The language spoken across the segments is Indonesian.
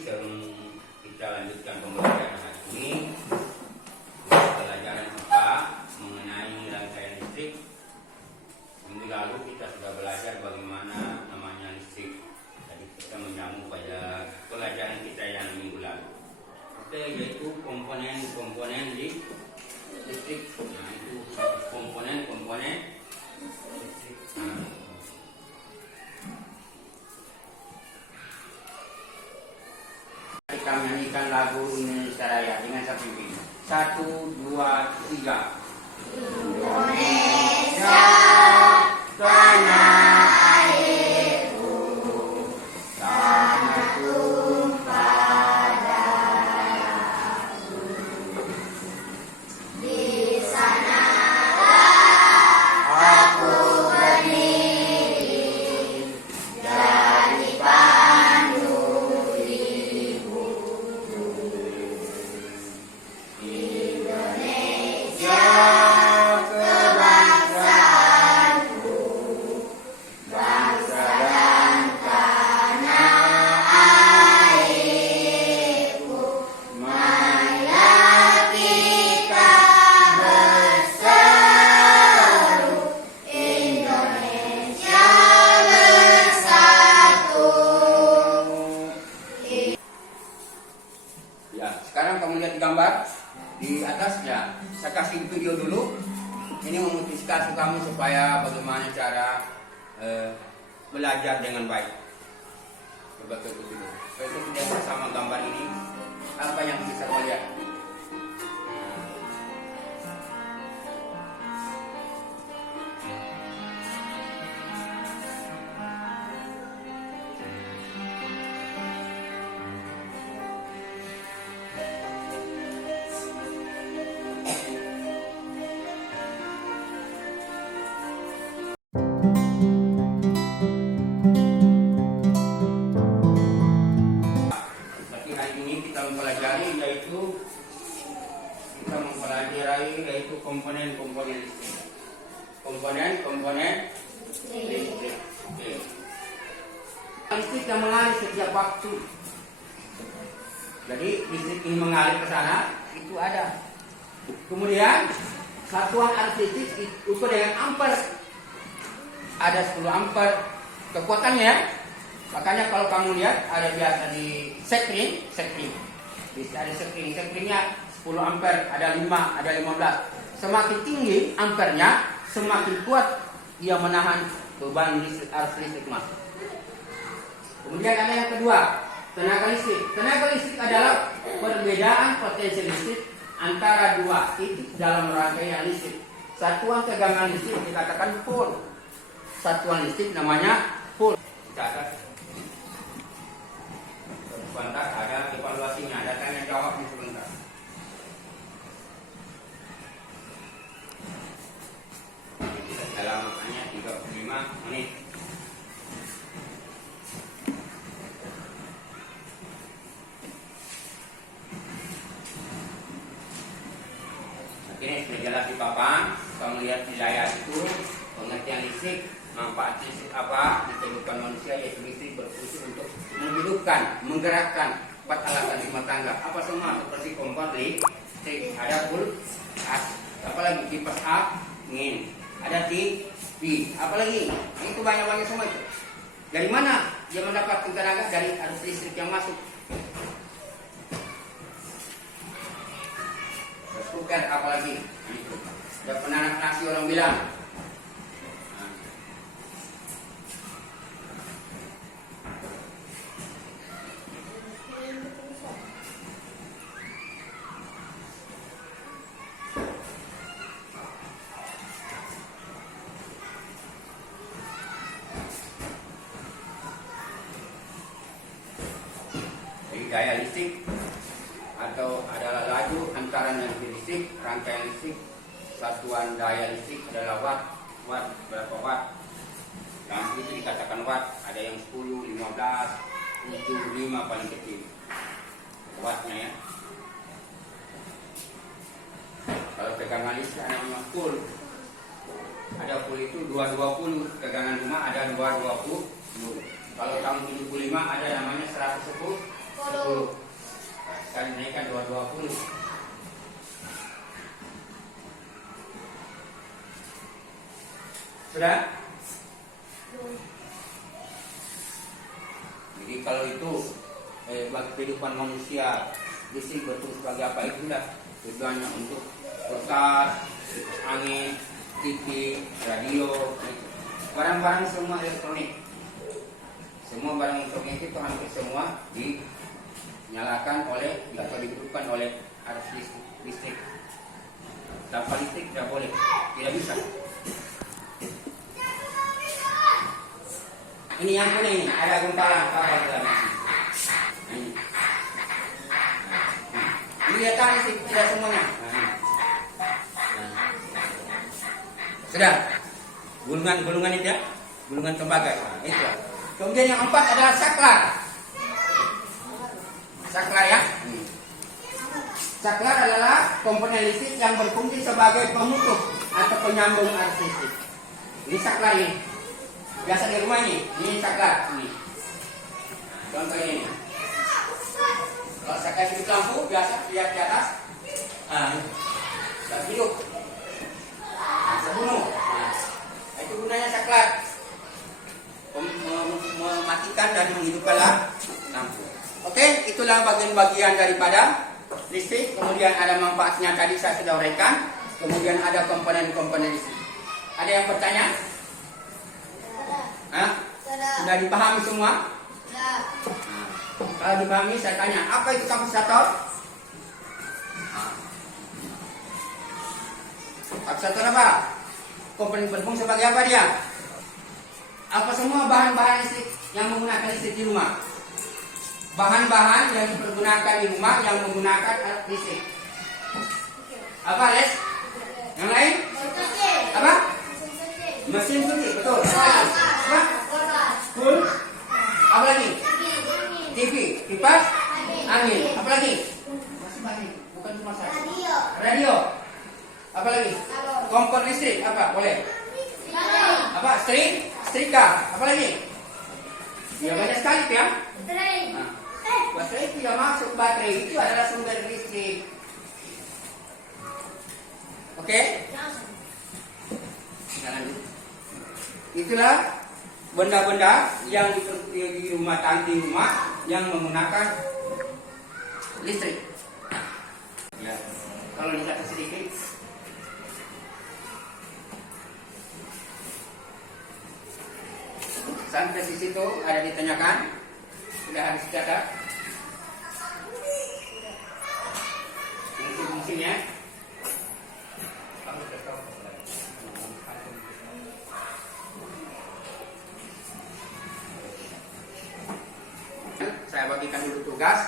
Sebelum kita lanjutkan pembelajaran hari ini, pelajaran apa mengenai rangkaian listrik. Minggu lalu kita sudah belajar bagaimana namanya listrik. Jadi kita menyambung pada pelajaran kita yang minggu lalu. Oke, yaitu komponen-komponen di listrik. Nah, itu komponen-komponen listrik. Kita menyanyikan lagu Indonesia Raya dengan satu pimpin. 1, 2, 3. Indonesia tanah airku, tanah tumpah darahku. Di sanalah aku berdiri dan dipandu ibu. Indonesia kebangsaanku, bangsa dan tanah airku. Marilah kita berseru, Indonesia bersatu. Ya, sekarang kamu lihat gambar di atasnya. Saya kasih video dulu. Ini memotivasi kamu supaya bagaimana cara belajar dengan baik. Coba ikut dulu. Kita sudah bersama gambar ini. Apa yang bisa kamu lihat? Yaitu komponen-komponen listrik. Komponen-komponen listrik. Oke. Listrik yang mengalir setiap waktu. Jadi listrik ini mengalir ke sana, itu ada. Kemudian satuan arus listrik diukur dengan ampere. Ada 10 ampere kekuatannya. Makanya kalau kamu lihat ada biasa di sekring. Bisa ada sekringnya 10 ampere, ada 5, ada 15. Semakin tinggi ampernya, semakin kuat ia menahan beban arus listrik masuk. Kemudian ada yang kedua, tenaga listrik. Tenaga listrik adalah perbedaan potensi listrik antara dua titik dalam rangkaian listrik. Satuan tegangan listrik dikatakan volt. Satuan listrik namanya volt. Catat. Sebentar, ada evaluasinya, ada tanya jawabnya sebentar. Dalam makanya 35 menit. Oke, sudah jelas di papan. Kalau melihat di layar itu pengertian listrik, manfaat listrik apa di kehidupan manusia, yaitu listrik berfungsi untuk menghidupkan, menggerakkan 4 alat rumah tangga. Apa semua? Seperti kompor listrik, ada kulkas, apalagi kipas angin, ada TV, apalagi itu banyak semua itu. Dari mana dia mendapatkan tenaga? Dari arus listrik yang masuk. bilang. Jadi daya listrik atau adalah laju antara energi listrik, rangkaian listrik, satuan daya listrik adalah watt. Watt berapa watt? Dalam itu dikatakan watt. Ada yang 10, 15, 7, 5 paling kecil wattnya ya. Kalau tegangan listrik ada namanya full. Ada full itu 220, tegangan rumah ada 220. Kalau tahun 75 ada namanya 110. 10. Sekali naikkan 220. Sudah? Jadi kalau itu bagi kehidupan manusia listrik betul sebagai apa itu dah tujuannya untuk kulkas, angin, TV, radio, barang-barang semua elektronik. Semua barang elektronik itu hampir semua dinyalakan oleh atau dihidupkan oleh arus listrik. Tanpa listrik tidak boleh, tidak bisa. Ini yang kuning, ada gumpalan kapal dalam ini. Ini lihat listrik tidak semuanya. Sudah, gulungan itu ya, gulungan tembaga. Itu. Kemudian yang 4 adalah saklar. Saklar ya. Saklar adalah komponen listrik yang berfungsi sebagai pemutus atau penyambung arus listrik. Ini saklar ini. Biasa di rumah ini saklar ini. Contoh ini. Kalau saya kasih hidup lampu biasa lihat di atas. Sudah hidup. Sebunuh. Itu gunanya saklar. Mematikan dan menghidupkan lampu. Oke, itulah bagian-bagian daripada listrik. Kemudian ada manfaatnya tadi saya sudah uraikan. Kemudian ada komponen-komponen listrik. Ada yang bertanya? Sudah dipahami semua? Ya. Kalau dipahami saya tanya, apa itu kapasitor? Kapasitor apa? Komponen berfungsi sebagai apa dia? Apa semua bahan-bahan listrik yang menggunakan listrik di rumah? Bahan-bahan yang dipergunakan di rumah yang menggunakan alat listrik. Apa, Les? Yang lain? Apa? Mesin cuci, betul. Apa? Full. Apa lagi? TV, kipas, angin. Apa lagi? Masih banyak, bukan cuma saya. Radio. Apa lagi? Kompor listrik, apa? Boleh. Apa? Setrika. Apa lagi? Ya banyak sekali ya. Baterai tidak masuk. Baterai itu adalah sumber listrik. Oke? Kita lanjut. Itulah benda-benda yang di rumah yang menggunakan listrik. Ya. Kalau dikata sedikit. Sampai di situ ada ditanyakan. Sudah habis catat. Fungsi-fungsinya. Saya bagikan dulu tugas.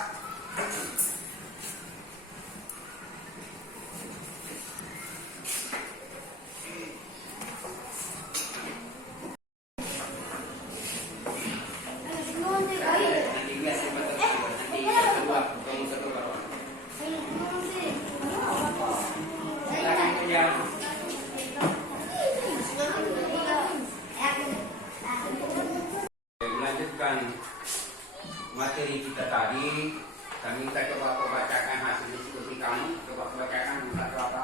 Materi kita tadi, kami minta coba bacakan hasil diskusi kamu. Coba bacakan dulu apa?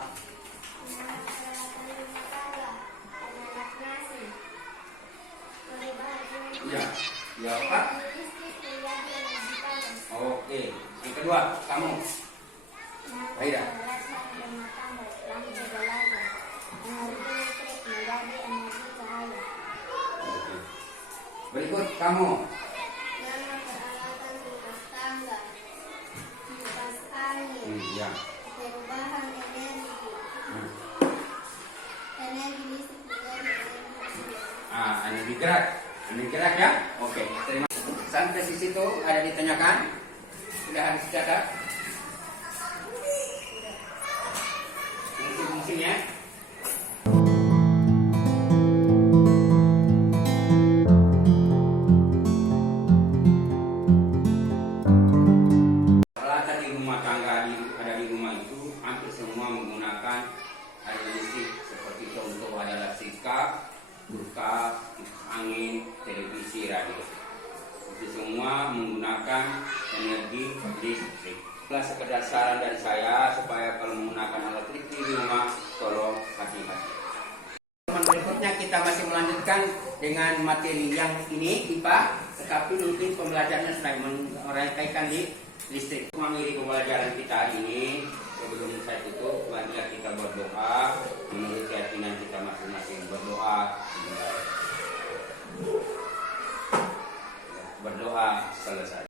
Ya, ya Pak. Oke, yang kedua kamu. Aida. Kamu. Nama peralatan rumah tangga, kipas angin, Ya. perubahan energi, energi listrik menjadi energi surya. Energi gerak ya. Oke, terima kasih. Sampai di situ ada ditanyakan? Sudah habis catat? Mungkin ya. Peralatan di rumah tangga ada di rumah itu hampir semua menggunakan air listrik, seperti contoh adalah sikap, kulkas, kipas angin, televisi, radio. Itu semua menggunakan energi listrik. Itulah sekedar saran dari saya supaya kalau menggunakan alat listrik di rumah tolong hati-hati. Berikutnya kita masih melanjutkan dengan materi yang ini IPA, tetapi mungkin pembelajarannya sudah merangkaikan di listrik. Mengakhiri pembelajaran kita hari ini, sebelum saya tutup, marilah kita berdoa menurut keyakinan kita masing-masing. Berdoa selesai.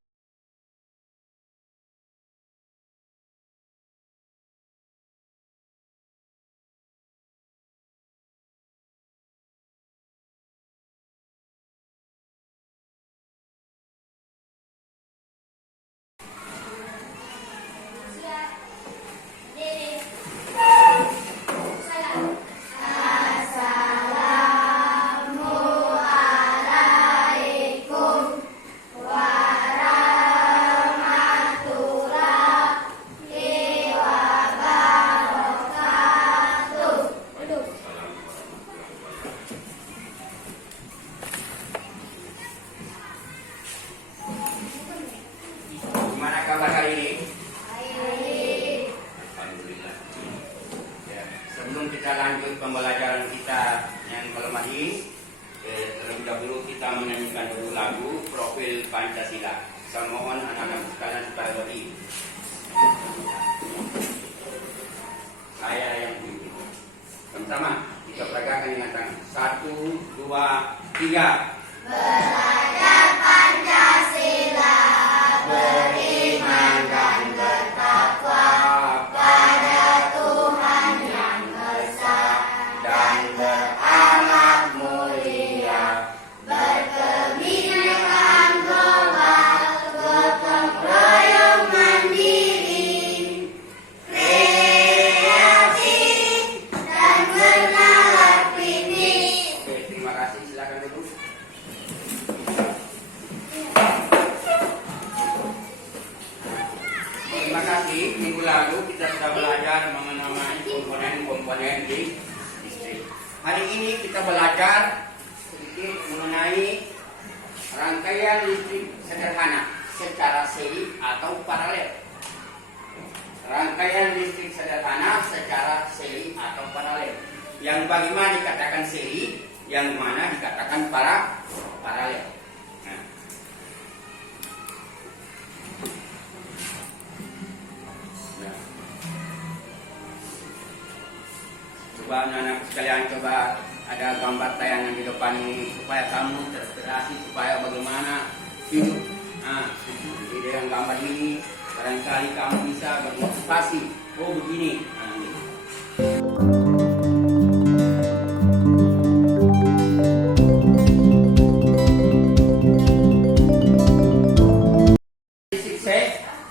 Gimana kabar hari ini? Alhamdulillah. Ya, sebelum kita lanjut pembelajaran kita yang kelima ini, terlebih dahulu kita menyanyikan dulu lagu Profil Pancasila. Saya mohon anak-anak sekalian supaya berdiri. Saya yang pimpin. Sama-sama kita peragakan dengan tangan. 1, 2, 3. Belajar Pancasila, beriman dan bertakwa pada Tuhan yang Esa dan berakhlak mulia, berkebinekaan global, gotong royong mandiri, kreatif dan bernalar kritis. Oke, terima kasih. Silakan duduk. Terima kasih. Minggu lalu kita sudah belajar mengenai komponen-komponen di listrik. Hari ini kita belajar sedikit mengenai rangkaian listrik sederhana secara seri atau paralel. Rangkaian listrik sederhana secara seri atau paralel. Yang bagaimana dikatakan seri, yang mana dikatakan paralel. Nah. Coba anak-anak sekalian, coba ada gambar tayangan di depan ini supaya kamu terinspirasi supaya bagaimana hidup. Nah, di dalam gambar ini barangkali kamu bisa bermotivasi. Oh begini. Nah, ini.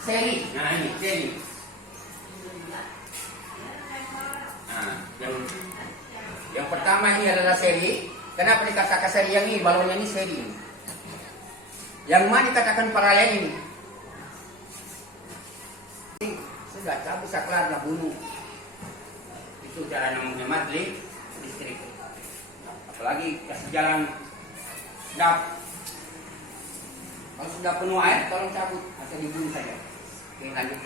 Seri. Nah ini seri. Nah, yang pertama ini adalah seri. Kenapa dikatakan seri? Yang ini balonnya ini seri. Yang mana dikatakan paralel ini? Sudah cabut saklar lah bunuh. Itu cara menghemat listrik. Apalagi kasih jalan dap. Kalau sudah penuh air, tolong cabut atau dibunuh saja. Oke, lanjut.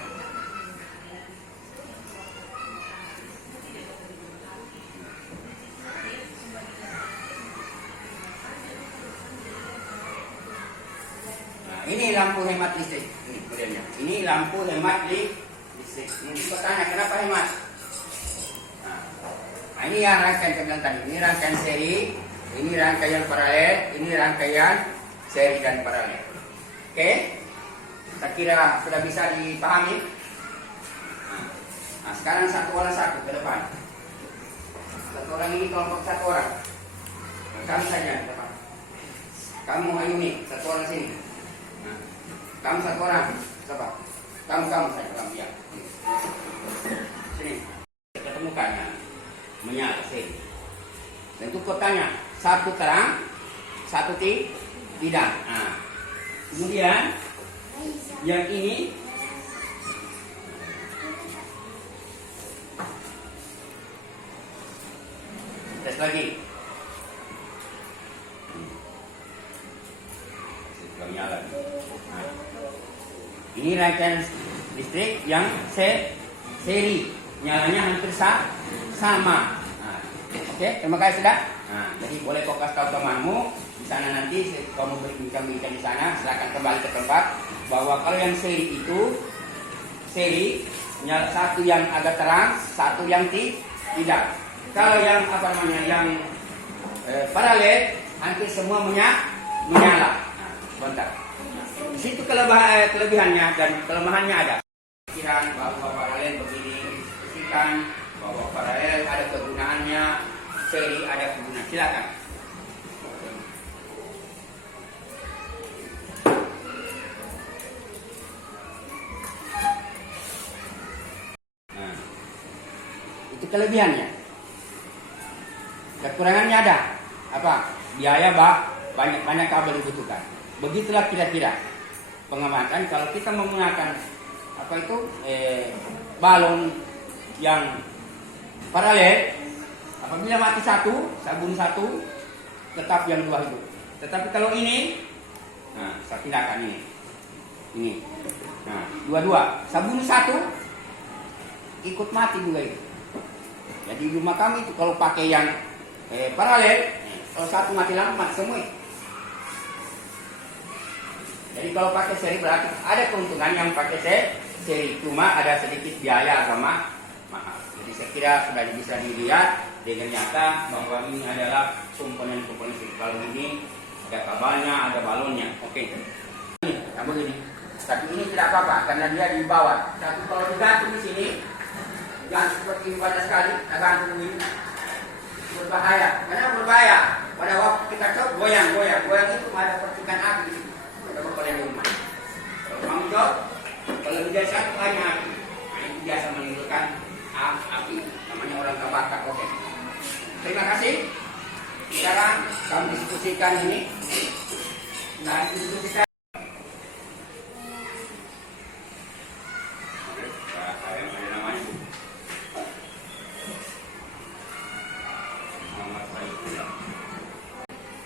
Nah, ini lampu hemat listrik. Ini modelnya. Ini lampu hemat listrik. Ini bertanya kenapa hemat? Nah, ini yang rangkaian saya bilang tadi. Ini rangkaian seri, ini rangkaian paralel, ini rangkaian seri dan paralel. Oke, saya kira sudah bisa dipahami. Nah, sekarang satu orang satu ke depan. Satu orang ini kelompok satu orang. Kamu saja ke depan. Kamu Ayuni, satu orang sini. Nah, kamu satu orang. Coba. Kamu saja, kamu ya. Sini. Ketemukannya. Menyala sini. Dan itu kotanya. Satu terang, satu tidak. Nah, kemudian yang ini tes lagi. Nyala. Nah, ini rangkaian listrik yang seri, nyalanya hampir sama. Nah, oke, terima kasih sudah. Nah, jadi boleh kau kasih tahu temanmu di sana nanti kamu berbincang-bincang di sana. Silakan kembali ke tempat bahwa kalau yang seri itu nyala satu yang agak terang, satu yang tidak. Kalau yang yang paralel hampir semua menyala. Nah, sebentar. Di situ kelebihannya dan kelemahannya ada. Pikiran bahwa paralel begini, pastikan bahwa paralel ada kegunaannya, seri ada kegunaan. Silakan. Nah, itu kelebihannya. Kekurangannya ada. Apa? Biaya banyak kabel dibutuhkan. Begitulah kira-kira pengamatan kalau kita menggunakan balon yang paralel. Apabila mati satu, sabun satu, tetap yang dua hidup. Tetapi kalau ini, nah saya pindahkan ini. Nah, dua-dua, sabun satu, ikut mati juga itu. Jadi di rumah kami itu kalau pakai yang paralel, kalau satu mati lampu mati semua. Jadi kalau pakai seri berarti ada keuntungan yang pakai seri, cuma ada sedikit biaya agak mahal. Jadi saya kira sudah bisa dilihat dengan nyata bahwa ini adalah komponen-komponen listrik. Kalau ini ada kabelnya, ada balonnya. Oke. Ini, nah begini. Tapi ini tidak apa-apa karena dia di bawah. Tapi kalau digantung di sini, jangan seperti pada sekali, gantung ini berbahaya. Karena berbahaya. Pada waktu kita coba goyang itu ada percikan api di situ. Ada berapa rumah. Kalau kamu coba, kalau menjadi satu banyak api, nah, itu biasa menimbulkan api. Namanya orang terbakar. Oke. Terima kasih. Sekarang kami diskusikan ini. Nah, diskusikan.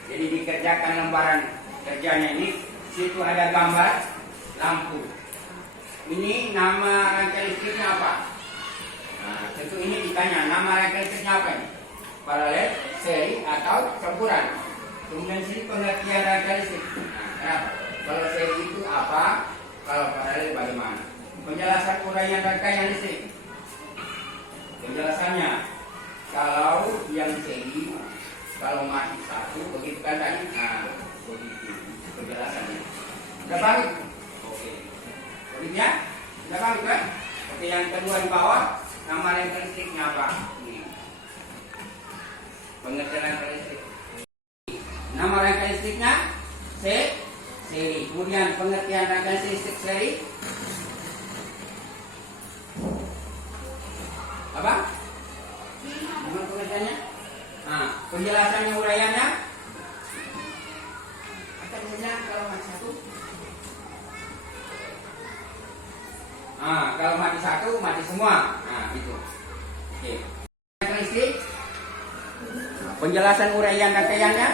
Jadi dikerjakan lembaran kerjanya ini, situ ada gambar lampu. Ini nama rangkaian listriknya apa? Nah, tentu ini ditanya nama rangkaian listriknya apa ini? Paralel, seri atau campuran. Kemudian sini pengertian rangkaian listrik. Nah, kenapa? Kalau seri itu apa? Kalau paralel bagaimana? Penjelasan uraian rangkaian listrik. Penjelasannya, kalau yang seri, kalau mati satu, begitu kan tadi? Nah, begitu penjelasannya. Sudah paham? Oke. Begitu ya? Sudah paham kan? Oke, yang kedua di bawah, nama rangkaian listriknya apa? Ini. Pengertian rangkaian listrik. Nama rangkaian listriknya seri. Kemudian pengertian rangkaian listrik seri. Apa? Gimana pengertiannya? Nah, penjelasannya uraiannya. Akan misalnya kalau mati satu. Nah, kalau mati satu, mati semua. Nah, itu. Oke. Listrik. Penjelasan uraian rangkaiannya.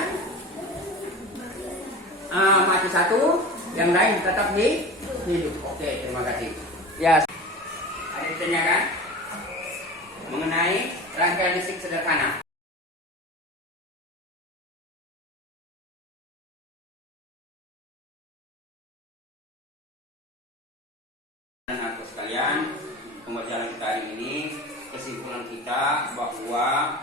Mati satu, yang lain tetap hidup. Oke, terima kasih. Ya, ada ditanyakan mengenai rangkaian listrik sederhana. Anak sekalian, pembelajaran kita hari ini, kesimpulan kita bahwa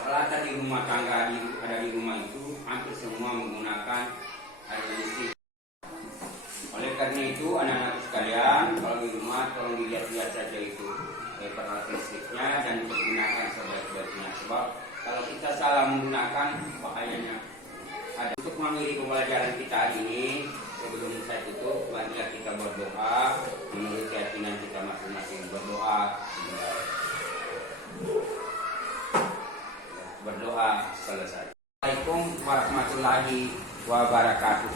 peralatan di rumah tangga ada di rumah itu hampir semua menggunakan air listrik. Oleh karena itu anak-anak sekalian, kalau di rumah tolong dilihat-lihat saja itu peralatan listriknya dan digunakan sebaik-baiknya. Sebab kalau kita salah menggunakan bahayanya. Ada untuk mengakhiri pembelajaran kita hari ini, sebelum saya tutup, marilah kita berdoa menurut keyakinan kita masing-masing. Berdoa selesai. Assalamualaikum warahmatullahi wabarakatuh.